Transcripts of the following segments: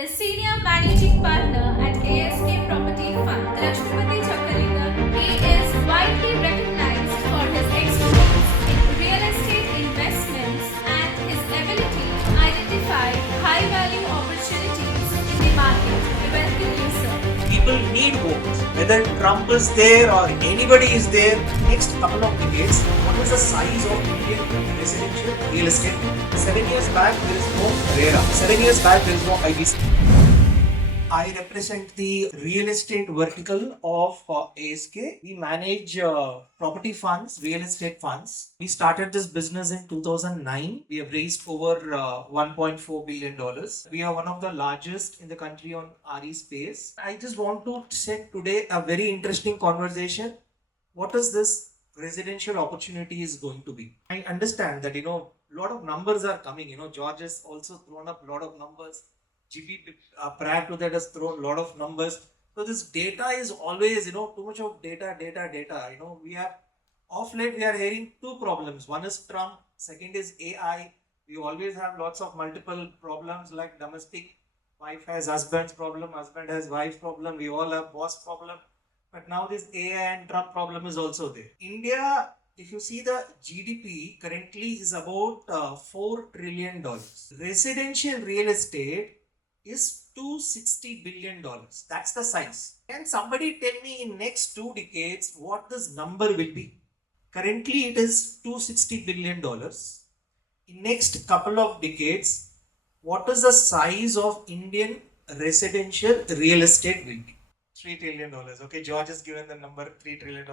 the Senior Managing Partner at ASK Property Fund, Lakshmipathi Chockalingam. He is widely recognized for his expertise in real estate investments and his ability to identify high-value opportunities in the market. We welcome you, sir. People need homes. Whether Trump is there or anybody is there, next couple of decades, what is the size of Indian residential real estate? 7 years back, there is no RERA. 7 years back, there is no IBC. I represent the real estate vertical of ASK. We manage property funds, real estate funds. We started this business in 2009. We have raised over $1.4 billion. We are one of the largest in the country on RE space. I just want to set today a very interesting conversation. What is this residential opportunity is going to be? I understand that, a lot of numbers are coming. George has also thrown up a lot of numbers. GB prior to that has thrown a lot of numbers. So this data is always, too much of data. We have, of late, we are hearing two problems. One is Trump, second is AI. We always have lots of multiple problems like domestic. Wife has husband's problem, husband has wife's problem. We all have boss problem. But now this AI and Trump problem is also there. India, if you see the GDP currently is about $4 trillion. Residential real estate is $260 billion. That's the size. Can somebody tell me in next 2 decades what this number will be? Currently it is $260 billion. In next couple of decades, what is the size of Indian residential real estate will be? $3 trillion. Okay, George has given the number $3 trillion.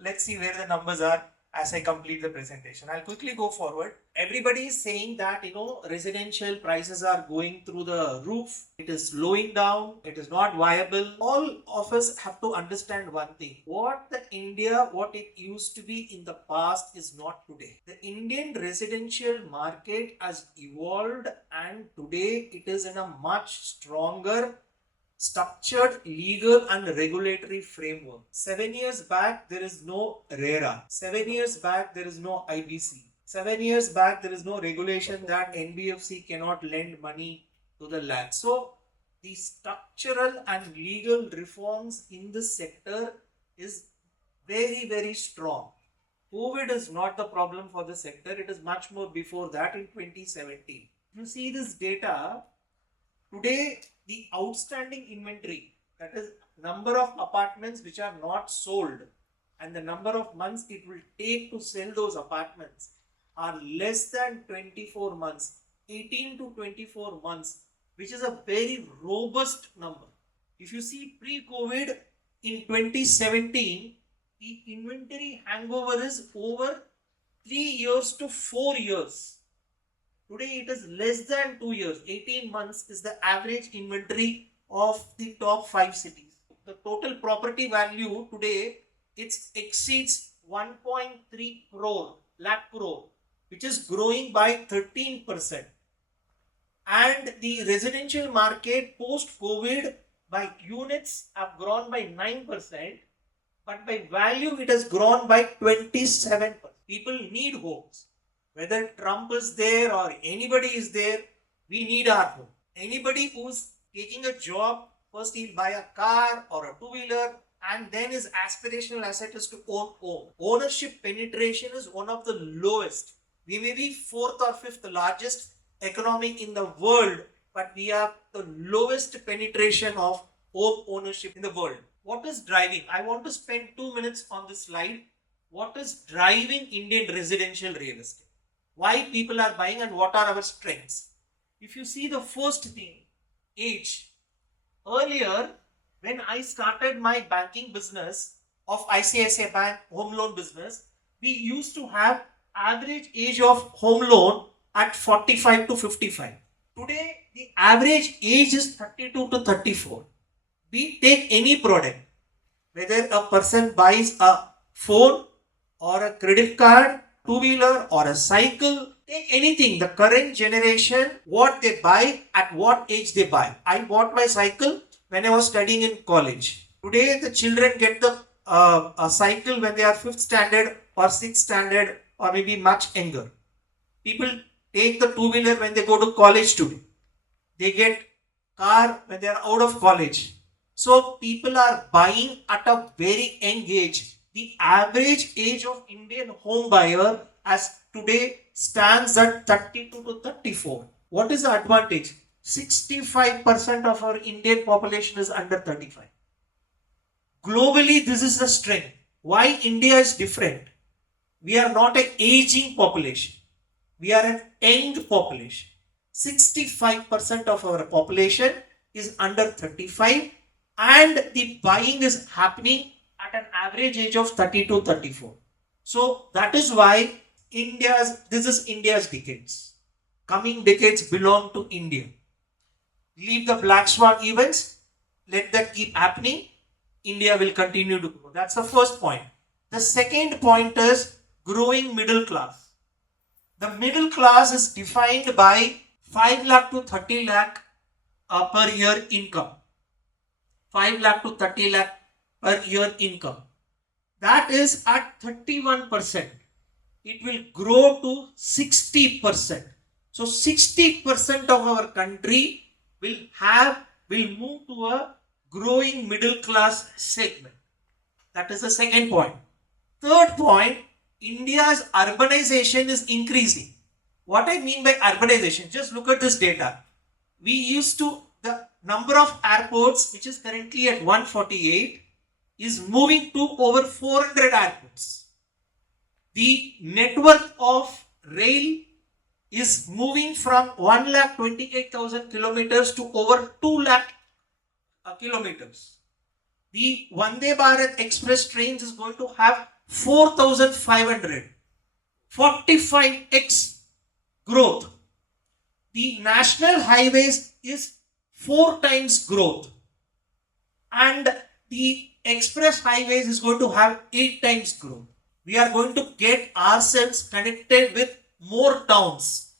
Let's see where the numbers are as I complete the presentation. I'll quickly go forward. Everybody is saying that, residential prices are going through the roof. It is slowing down. It is not viable. All of us have to understand one thing. What it used to be in the past is not today. The Indian residential market has evolved and today it is in a much stronger structured legal and regulatory framework. 7 years back, there is no RERA. 7 years back, there is no IBC. 7 years back, there is no regulation that NBFC cannot lend money to the land. So, the structural and legal reforms in this sector is very, very strong. COVID is not the problem for the sector. It is much more before that in 2017. You see this data, today the outstanding inventory, that is number of apartments which are not sold and the number of months it will take to sell those apartments are less than 24 months, 18 to 24 months, which is a very robust number. If you see pre-COVID in 2017, the inventory hangover is over 3 years to 4 years. Today it is less than 2 years. 18 months is the average inventory of the top 5 cities. The total property value today, it exceeds 1.3 lakh crore, which is growing by 13%. And the residential market post-COVID by units have grown by 9%, but by value it has grown by 27%. People need homes. Whether Trump is there or anybody is there, we need our home. Anybody who's taking a job, first he'll buy a car or a two-wheeler and then his aspirational asset is to own home. Ownership penetration is one of the lowest. We may be 4th or 5th largest economy in the world, but we have the lowest penetration of home ownership in the world. What is driving? I want to spend 2 minutes on this slide. What is driving Indian residential real estate? Why people are buying and what are our strengths? If you see the first thing, age. Earlier, when I started my banking business of ICICI Bank home loan business, we used to have average age of home loan at 45 to 55. Today, the average age is 32 to 34. We take any product, whether a person buys a phone or a credit card, two-wheeler or a cycle, take anything. The current generation, what they buy, at what age they buy. I bought my cycle when I was studying in college. Today, the children get the a cycle when they are 5th standard or 6th standard or maybe much younger. People take the two-wheeler when they go to college today. They get car when they are out of college. So people are buying at a very young age. The average age of Indian home buyer as today stands at 32 to 34. What is the advantage? 65% of our Indian population is under 35. Globally, this is the strength. Why India is different? We are not an aging population. We are an young population. 65% of our population is under 35 and the buying is happening at an average age of 30 to 34. So that is why this is India's decades. Coming decades belong to India. Leave the black swan events, let that keep happening. India will continue to grow. That's the first point. The second point is growing middle class. The middle class is defined by 5 lakh to 30 lakh per year income. 5 lakh to 30 lakh per year income. That is at 31%. It will grow to 60%. So 60% of our country will move to a growing middle class segment. That is the second point. Third point, India's urbanization is increasing. What I mean by urbanization, just look at this data. The number of airports, which is currently at 148, is moving to over 400 airports. The network of rail is moving from 1,28,000 kilometers to over 2 lakh kilometers. The Vande Bharat Express trains is going to have 4,500, 45x growth. The national highways is 4 times growth, and the express highways is going to have 8 times growth. We are going to get ourselves connected with more towns.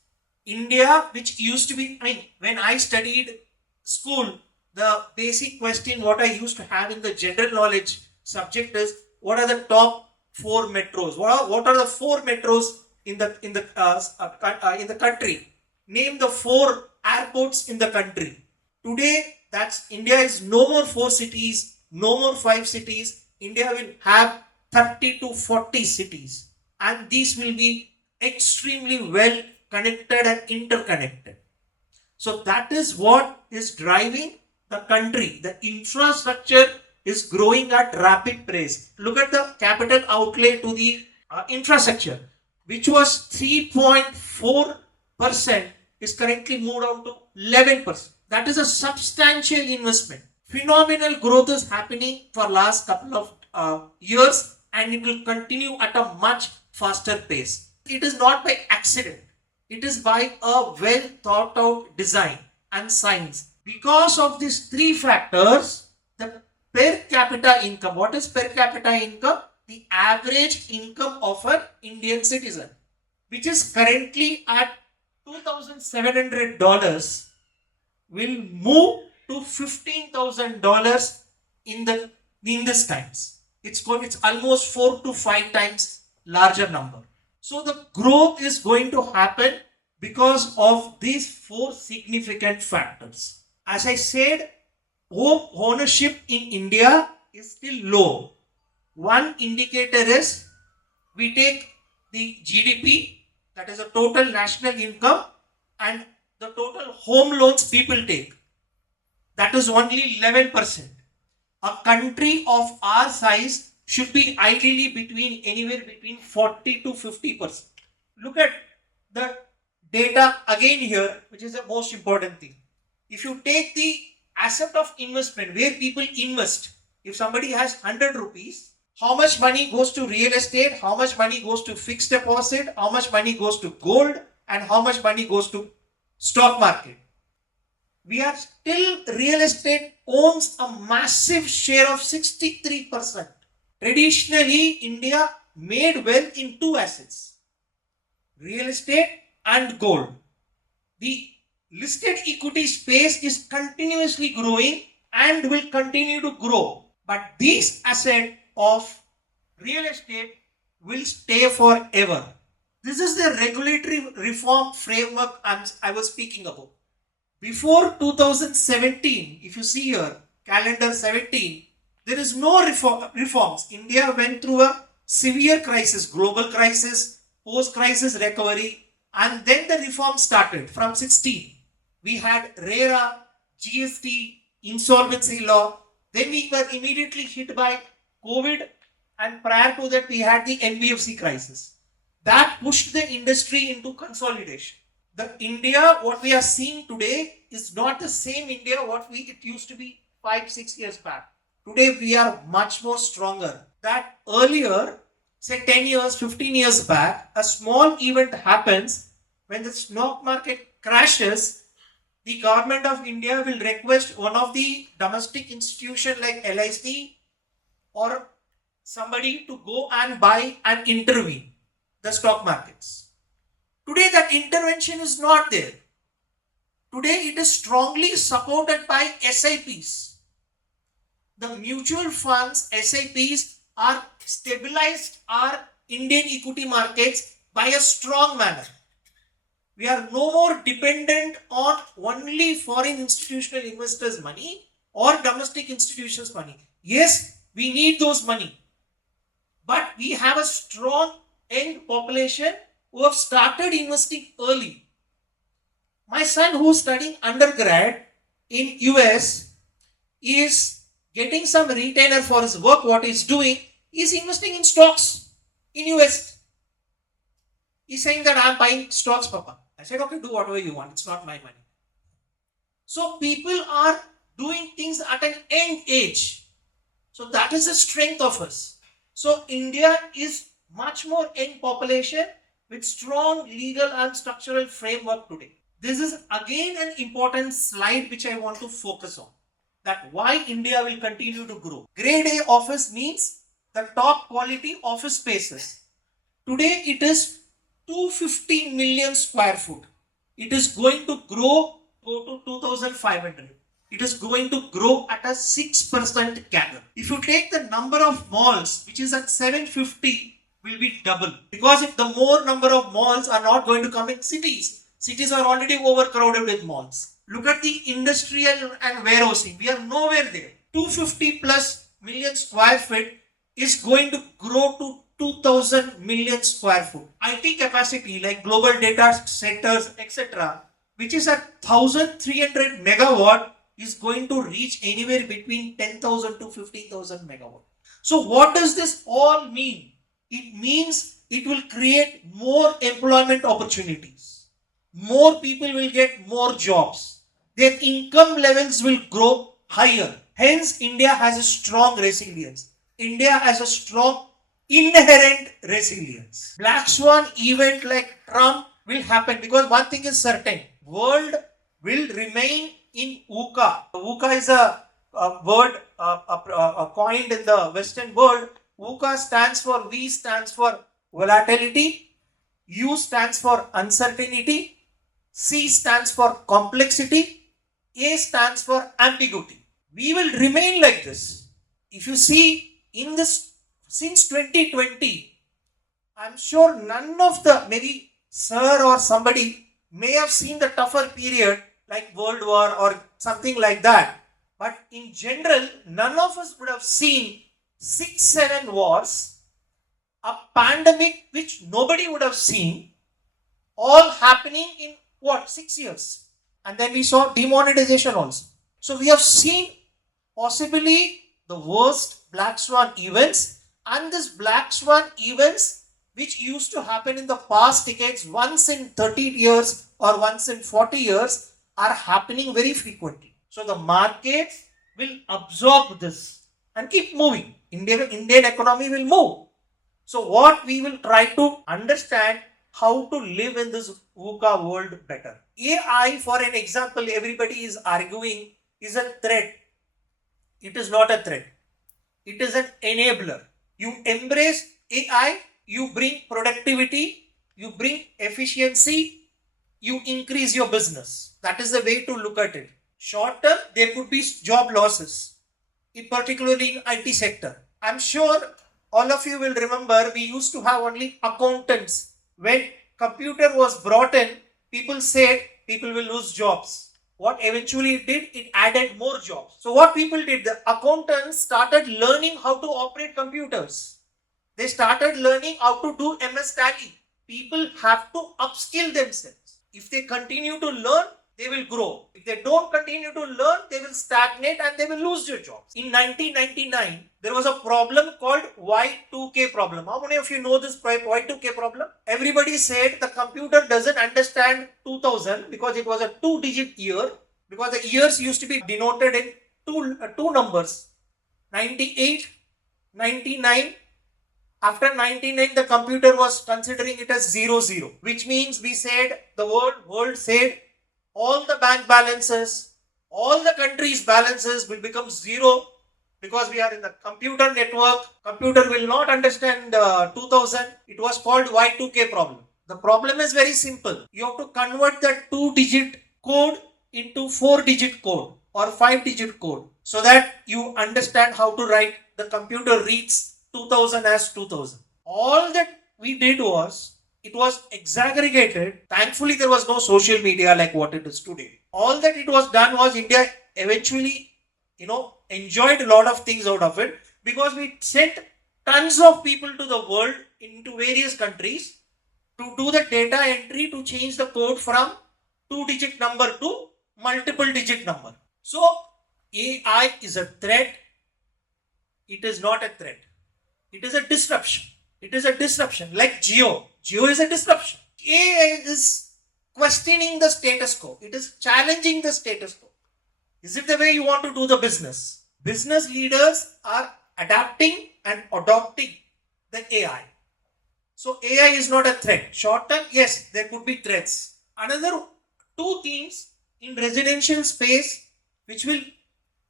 India, which used to be, when I studied school, the basic question what I used to have in the general knowledge subject is, what are the top 4 metros? What are the 4 metros in the country? Name the 4 airports in the country. Today, India is no more 4 cities, no more 5 cities. India will have 30 to 40 cities, and these will be extremely well connected and interconnected. So that is what is driving the country. The infrastructure is growing at rapid pace. Look at the capital outlay to the infrastructure, which was 3.4%, is currently moved down to 11%. That is a substantial investment. Phenomenal growth is happening for last couple of years, and it will continue at a much faster pace. It is not by accident. It is by a well thought out design and science. Because of these 3 factors, the per capita income. What is per capita income? The average income of an Indian citizen, which is currently at $2,700, will move to $15,000 in this times. It's almost 4 to 5 times larger number. So the growth is going to happen because of these 4 significant factors. As I said, home ownership in India is still low. One indicator is, we take the GDP, that is the total national income, and the total home loans people take. That is only 11%. A country of our size should be ideally anywhere between 40 to 50%. Look at the data again here, which is the most important thing. If you take the asset of investment, where people invest, if somebody has 100 rupees, how much money goes to real estate, how much money goes to fixed deposit, how much money goes to gold, and how much money goes to stock market. Real estate owns a massive share of 63%. Traditionally, India made wealth in 2 assets, real estate and gold. The listed equity space is continuously growing and will continue to grow. But this asset of real estate will stay forever. This is the regulatory reform framework I was speaking about. Before 2017, if you see here, calendar 17, there is no reforms. India went through a severe crisis, global crisis, post-crisis recovery, and then the reform started from 16. We had RERA, GST, insolvency law. Then we were immediately hit by COVID, and prior to that, we had the NBFC crisis. That pushed the industry into consolidation. The India what we are seeing today is not the same India what it used to be 5-6 years back. Today we are much more stronger. That earlier, say 10 years, 15 years back, a small event happens when the stock market crashes. The government of India will request one of the domestic institution like LIC or somebody to go and buy and intervene the stock markets. Today that intervention is not there. Today it is strongly supported by SIPs. The mutual funds, SIPs are stabilized our Indian equity markets by a strong manner. We are no more dependent on only foreign institutional investors' money or domestic institutions' money. Yes, we need those money. But we have a strong young population who have started investing early. My son who is studying undergrad in US is getting some retainer for his work, what he's doing, he's investing in stocks in US. He's saying that I'm buying stocks, Papa. I said, okay, do whatever you want. It's not my money. So people are doing things at an young age. So that is the strength of us. So India is much more young population with strong legal and structural framework today. This is again an important slide which I want to focus on. That why India will continue to grow. Grade A office means the top quality office spaces. Today it is 250 million square foot. It is going to go to 2,500. It is going to grow at a 6% CAGR. If you take the number of malls, which is at 750, will be double. Because if the more number of malls are not going to come in cities, cities are already overcrowded with malls. Look at the industrial and warehousing. We are nowhere there. 250 plus million square feet is going to grow to 2000 million square foot. IT capacity like global data centers, etc., which is at 1300 megawatt, is going to reach anywhere between 10,000 to 15,000 megawatt. So what does this all mean? It means it will create more employment opportunities. More people will get more jobs. Their income levels will grow higher. Hence, India has a strong resilience. India has a strong inherent resilience. Black Swan event like Trump will happen because one thing is certain. World will remain in VUCA. VUCA is a word coined in the Western world. VUCA stands for V stands for volatility, U stands for uncertainty, C stands for complexity, A stands for ambiguity. We will remain like this. If you see in this since 2020, I'm sure none of the, maybe sir or somebody may have seen the tougher period like World War or something like that. But in general, none of us would have seen 6-7 wars, a pandemic which nobody would have seen, all happening in what, 6 years. And then we saw demonetization also. So we have seen possibly the worst black swan events, and this black swan events which used to happen in the past decades once in 30 years or once in 40 years are happening very frequently. So the market will absorb this and keep moving. Indian economy will move. So what we will try to understand how to live in this VUCA world better. AI, for an example, everybody is arguing is a threat. It is not a threat. It is an enabler. You embrace AI, you bring productivity, you bring efficiency, you increase your business. That is the way to look at it. Short term, there could be job losses, particularly in IT sector. I'm sure all of you will remember we used to have only accountants. When computer was brought in, people said people will lose jobs. what eventually it did, it added more jobs. So what people did, the accountants started learning how to operate computers. They started learning how to do MS Tally. People have to upskill themselves. If they continue to learn, they will grow. If they don't continue to learn, they will stagnate and they will lose their jobs. In 1999, there was a problem called Y2K problem. How many of you know this Y2K problem? Everybody said the computer doesn't understand 2000 because it was a 2-digit year, because the years used to be denoted in two numbers, 98, 99. After 99, the computer was considering it as 00, which means we said, the world said, all the bank balances, all the country's balances will become zero because we are in the computer network. Computer will not understand 2000. It was called Y2K problem. The problem is very simple. You have to convert the 2-digit code into 4-digit code or 5-digit code so that you understand how to write. The computer reads 2000 as 2000. All that we did was, it was exaggregated. Thankfully, there was no social media like what it is today. All that it was done was India eventually, enjoyed a lot of things out of it because we sent tons of people to the world into various countries to do the data entry to change the code from 2-digit number to multiple digit number. So, AI is a threat. It is not a threat. It is a disruption. It is a disruption like Geo. Geo is a disruption. AI is questioning the status quo. It is challenging the status quo. Is it the way you want to do the business? Business leaders are adapting and adopting the AI. So AI is not a threat. Short term, yes, there could be threats. Another two themes in residential space which will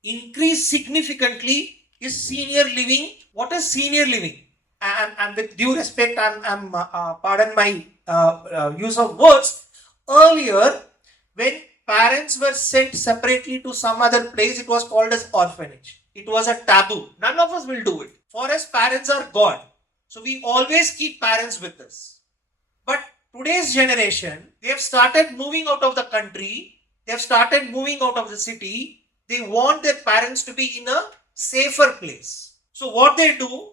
increase significantly is senior living. What is senior living? And with due respect, pardon my use of words. Earlier, when parents were sent separately to some other place, it was called as orphanage. It was a taboo. None of us will do it. For us, parents are God. So we always keep parents with us. But today's generation, they have started moving out of the country. They have started moving out of the city. They want their parents to be in a safer place. So what they do,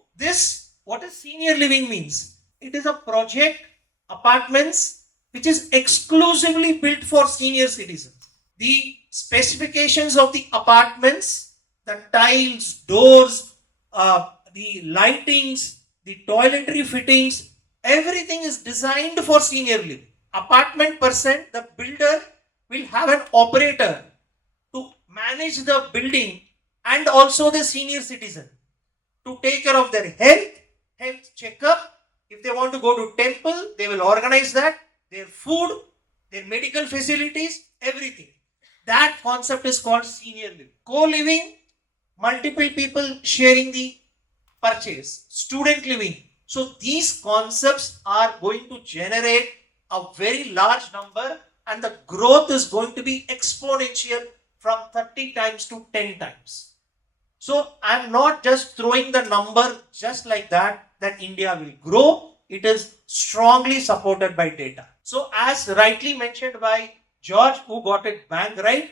what is senior living means? It is a project, apartments, which is exclusively built for senior citizens. The specifications of the apartments, the tiles, doors, the lightings, the toiletry fittings, everything is designed for senior living. Apartment percent, the builder will have an operator to manage the building and also the senior citizen to take care of their health checkup. If they want to go to temple, they will organize that, their food, their medical facilities, everything. That concept is called senior living. Co-living, multiple people sharing the purchase. Student living. So these concepts are going to generate a very large number and the growth is going to be exponential from 30 times to 10 times. So I'm not just throwing the number just like that India will grow. It is strongly supported by data. So as rightly mentioned by George, who got it bang right,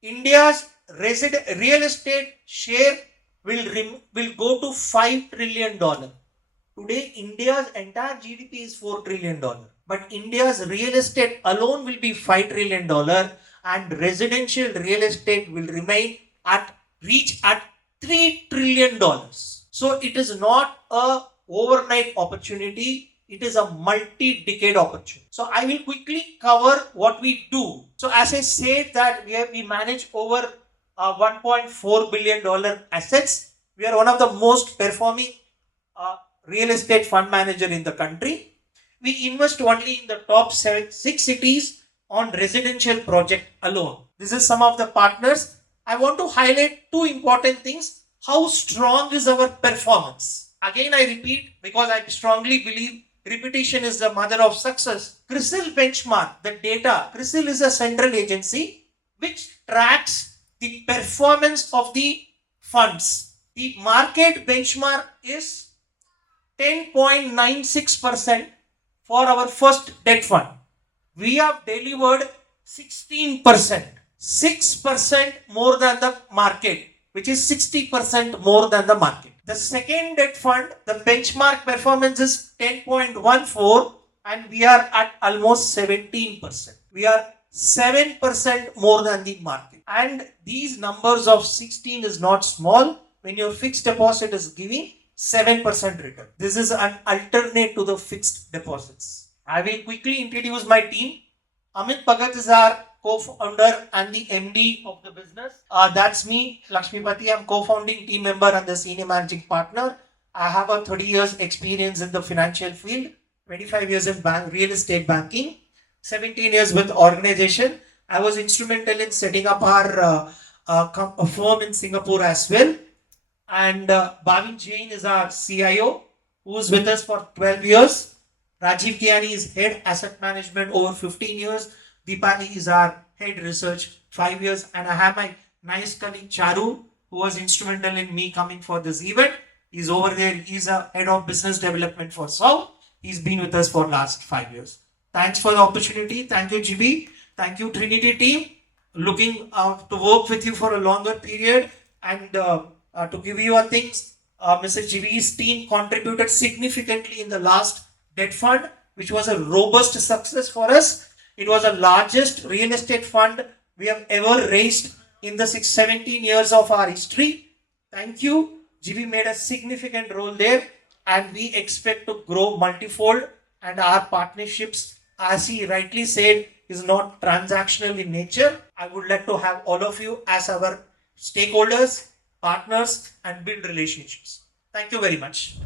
India's real estate share will go to $5 trillion. Today, India's entire GDP is $4 trillion. But India's real estate alone will be $5 trillion and residential real estate will reach at $3 trillion. So it is not a overnight opportunity. It is a multi-decade opportunity. So I will quickly cover what we do. So as I said that we manage over $1.4 billion assets. We are one of the most performing real estate fund manager in the country. We invest only in the top 6 cities on residential project alone. This is some of the partners. I want to highlight two important things. How strong is our performance? Again, I repeat because I strongly believe repetition is the mother of success. CRISIL benchmark, the data. CRISIL is a central agency which tracks the performance of the funds. The market benchmark is 10.96% for our first debt fund. We have delivered 16%. 6% more than the market, which is 60% more than the market. The second debt fund, the benchmark performance is 10.14 and we are at almost 17%. We are 7% more than the market. And these numbers of 16 is not small when your fixed deposit is giving 7% return. This is an alternate to the fixed deposits. I will quickly introduce my team. Amit Bhagat is our co-founder and the MD of the business. That's me, Lakshmipathi. I'm co-founding team member and the senior managing partner. I have a 30 years experience in the financial field, 25 years in real estate banking, 17 years with organization. I was instrumental in setting up our a firm in Singapore as well. And Bhavin Jain is our CIO, who is with us for 12 years. Rajiv Kiani is head asset management over 15 years. Deepali is our head research 5 years. And I have my nice colleague Charu, who was instrumental in me coming for this event. He's over there. He's a head of business development for South. He's been with us for last 5 years. Thanks for the opportunity. Thank you, GB. Thank you, Trinity team. Looking to work with you for a longer period and to give you a things, Mr. GV's team contributed significantly in the last debt fund, which was a robust success for us. It was the largest real estate fund we have ever raised in the 17 years of our history. Thank you. GV made a significant role there and we expect to grow multifold, and our partnerships, as he rightly said, is not transactional in nature. I would like to have all of you as our stakeholders, partners, and build relationships. Thank you very much.